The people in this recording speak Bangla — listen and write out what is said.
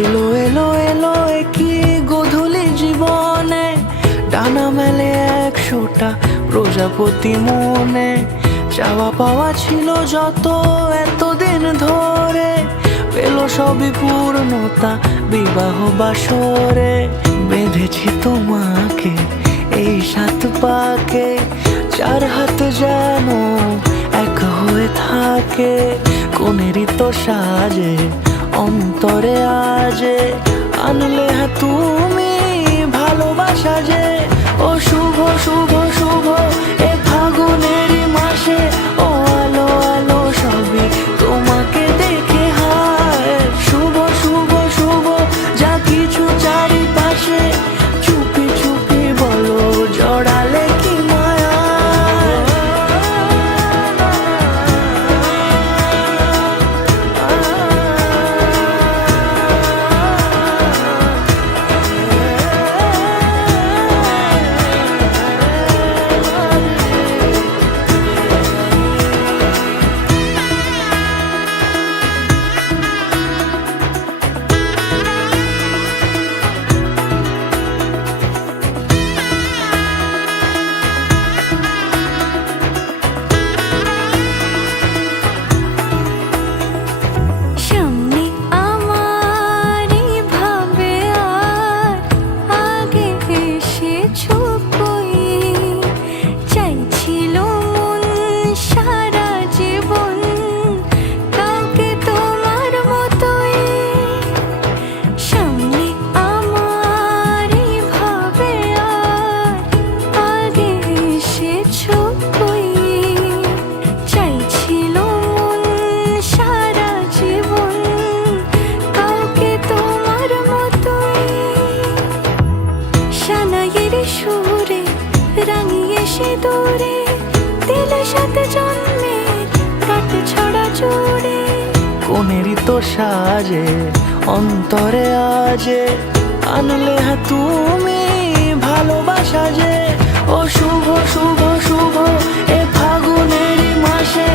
এলো এলো এলো কি গোধূলি জীবনে, ডানা মেলে 100টা প্রজাপতি মনে। চাওয়া পাওয়া ছিল যত এতদিন ধরে, পেল সবই পূর্ণতা বিবাহ বাসরে। বেঁধেছি তোমাকে এই 7 পাকে, 4 হাত যেন এক হয়ে থাকে। কোনেরই তো সাজে অন্তরে আজে, আনলে তুমি ভালোবাসা যে। ও শুভ শুভ শুভ এ ফাগুনেরই মাসে, ও আলো আলো সবই তোমাকে দেখে হায়। শুভ শুভ শুভ যা কিছু চারিপাশে, চুপি চুপি বলো জড়ালে কি মায়া। সুরে রাঙিয়ে সে দূরে, দিলে 7 জন্মের কাট ছড়া জুড়ে। কোনেরই তো সাজে অন্তরে আজে, আনলে তুমি ভালোবাসা যে। ও শুভ শুভ শুভ এ ফাগুনেরই মাসে,